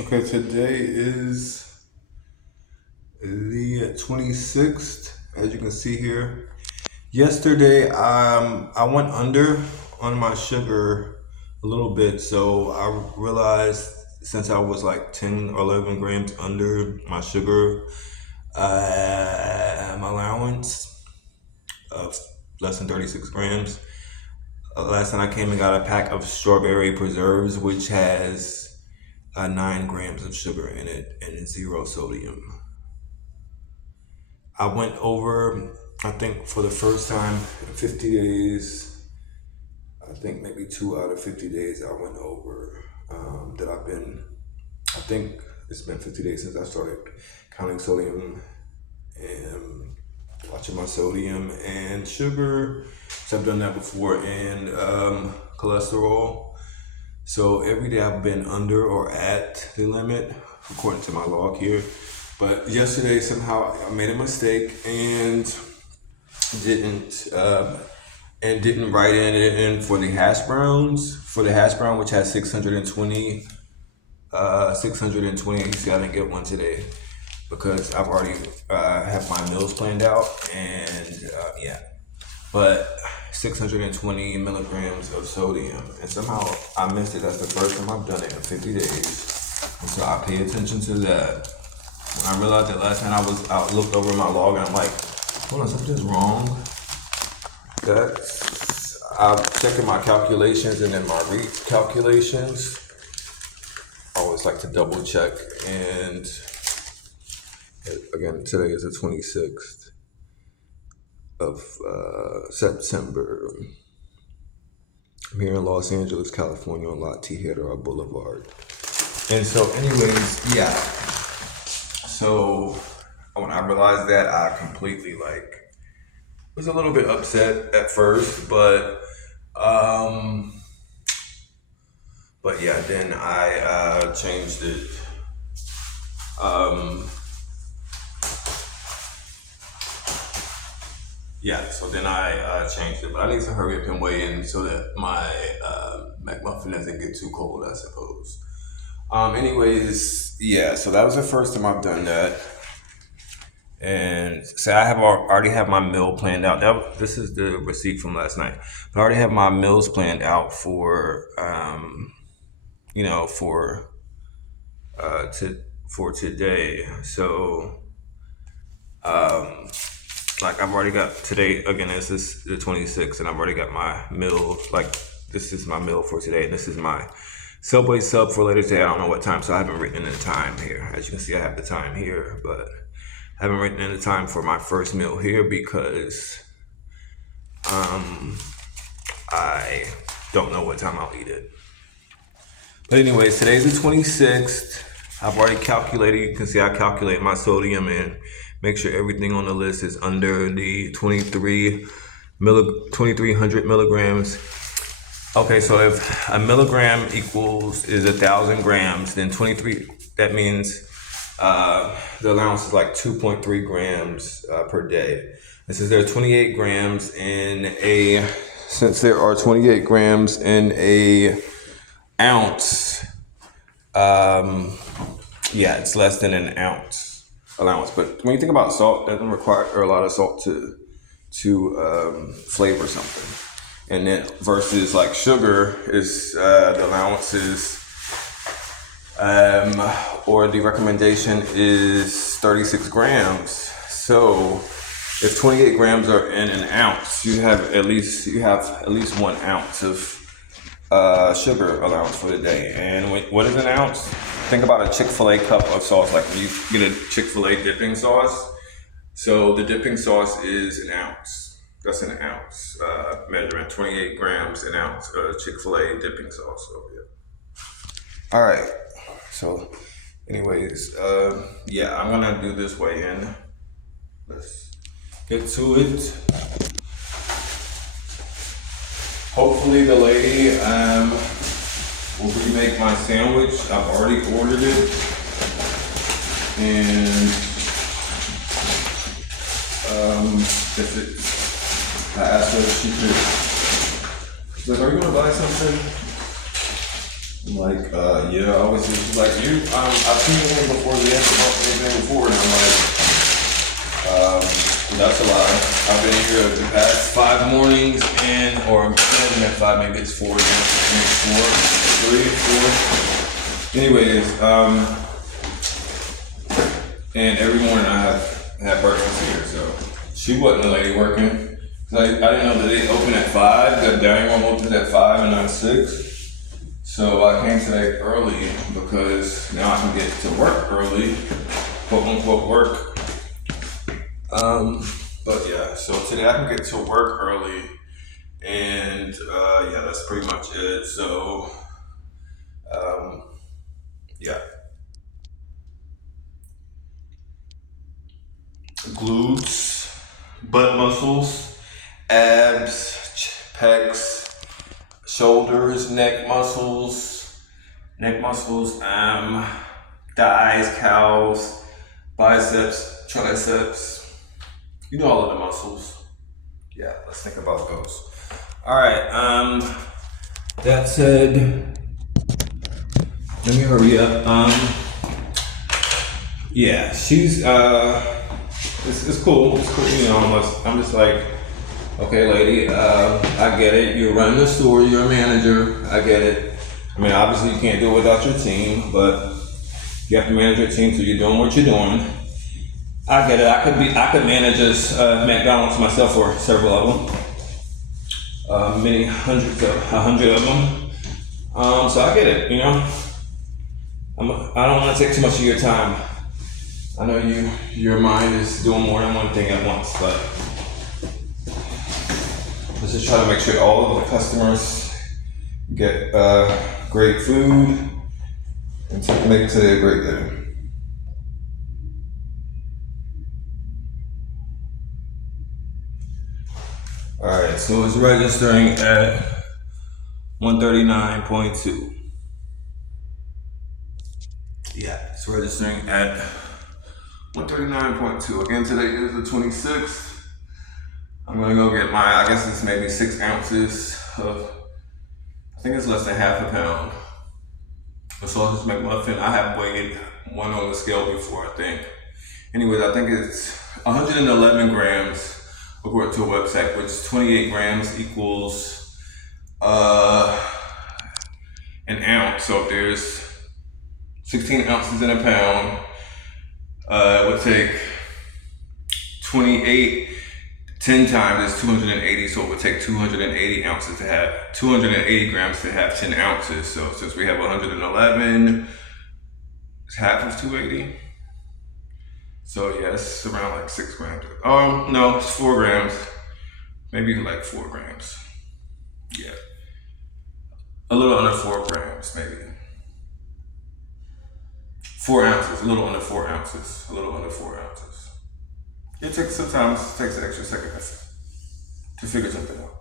Okay, today is the 26th, as you can see here. Yesterday, I went under on my sugar a little bit, so I realized since I was like 10 or 11 grams under my sugar allowance of less than 36 grams. Last time I came and got a pack of strawberry preserves, which has 9 grams of sugar in it and zero sodium. I went over, I think for the first time in 50 days, I think maybe 2 out of 50 days I went over. That I've been, I think it's been 50 days since I started counting sodium and watching my sodium and sugar. So I've done that before, and cholesterol. So every day I've been under or at the limit, according to my log here. But yesterday somehow I made a mistake didn't um, didn't write in for the hash browns which has 620. You see, I didn't get one today because I've already have my meals planned out, and yeah, but 620 milligrams of sodium, and somehow I missed it. That's the first time I've done it in 50 days, and so I pay attention to that. When I realized that last night, I looked over my log and I'm like, hold on, something's wrong. That's I'm checking my calculations and then my recalculations. I always like to double check. And again, today is the 26th of September. I'm here in Los Angeles, California, on La Tijera Boulevard. And so, anyways, yeah. So when I realized that, I completely was a little bit upset at first, um, but yeah, then I changed it. Um, yeah, so then I changed it, but I need to hurry up and weigh in so that my McMuffin doesn't get too cold, I suppose. Anyways, yeah, so that was the first time I've done that. And say I have already have my meal planned out. This is the receipt from last night. But I already have my meals planned out for for to for today. So like I've already got today again. This is the 26th, and I've already got my meal. Like this is my meal for today, and this is my Subway sub for later today. I don't know what time, so I haven't written in the time here. As you can see, I have the time here, but I haven't written in the time for my first meal here because I don't know what time I'll eat it. But anyways, today's the 26th. I've already calculated. You can see I calculate my sodium and make sure everything on the list is under the 2300 milligrams. Okay, so if a milligram is 1,000 grams, then 23. That means the allowance is like 2.3 grams per day. This is there are 28 grams in a. Since there are 28 grams in a ounce, yeah, it's less than an ounce allowance. But when you think about salt, it doesn't require a lot of salt to flavor something. And then versus like sugar is the allowance is or the recommendation is 36 grams. So if 28 grams are in an ounce, you have at least 1 ounce of sugar allowance for the day. And what is an ounce? Think about a Chick-fil-A cup of sauce, like when you get a Chick-fil-A dipping sauce. So the dipping sauce is an ounce. That's an ounce, measuring 28 grams an ounce of Chick-fil-A dipping sauce. So, yeah. All right. So, anyways, yeah, I'm gonna do this weigh in. Let's get to it. Hopefully, the lady will remake my sandwich. I've already ordered it, and if it's I asked her if she could. She's like, "Are you gonna buy something?" Like, yeah, I was just like, I've seen him before the end before, and I'm like, that's a lie. I've been here the past 5 mornings, or I'm standing at 5, maybe it's 4 again, maybe 4, 3, 4. Anyways, and every morning I have had breakfast here, so she wasn't the lady working. Like, I didn't know that they open at 5, the dining room opens at 5 and not 6. So I came today early because now I can get to work early, quote unquote work. But yeah, so today I can get to work early, and yeah, that's pretty much it. So yeah, glutes, butt muscles, abs, pecs, shoulders, neck muscles, thighs, cows, biceps, triceps. You know all of the muscles. Yeah, let's think about those. All right. That said, let me hurry up. Yeah, she's it's cool. It's cool. You know, I'm just like, okay, lady, I get it. You're running the store. You're a manager. I get it. I mean, obviously you can't do it without your team, but you have to manage your team, so you're doing what you're doing. I get it. I could manage this McDonald's myself for several of them, many hundreds of 100 of them. So I get it. You know, I don't want to take too much of your time. I know your mind is doing more than one thing at once, but let's just try to make sure all of the customers get great food and make today a great day. All right, so it's registering at 139.2. Yeah, it's registering at 139.2. Again, today is the 26th. I'm gonna go get I guess it's maybe 6 ounces of, I think it's less than half a pound. So I'll just make muffin. I have weighed one on the scale before, I think. Anyways, I think it's 111 grams according to a website, which 28 grams equals an ounce. So if there's 16 ounces in a pound, it would take 28, 10 times is 280, so it would take 280 grams to have 10 ounces. So since we have 111, half is 280. So yeah, it's around like 6 grams. No, it's 4 grams. Maybe like 4 grams. Yeah. A little under 4 grams, maybe. 4 ounces, a little under 4 ounces. It takes an extra second to figure something out.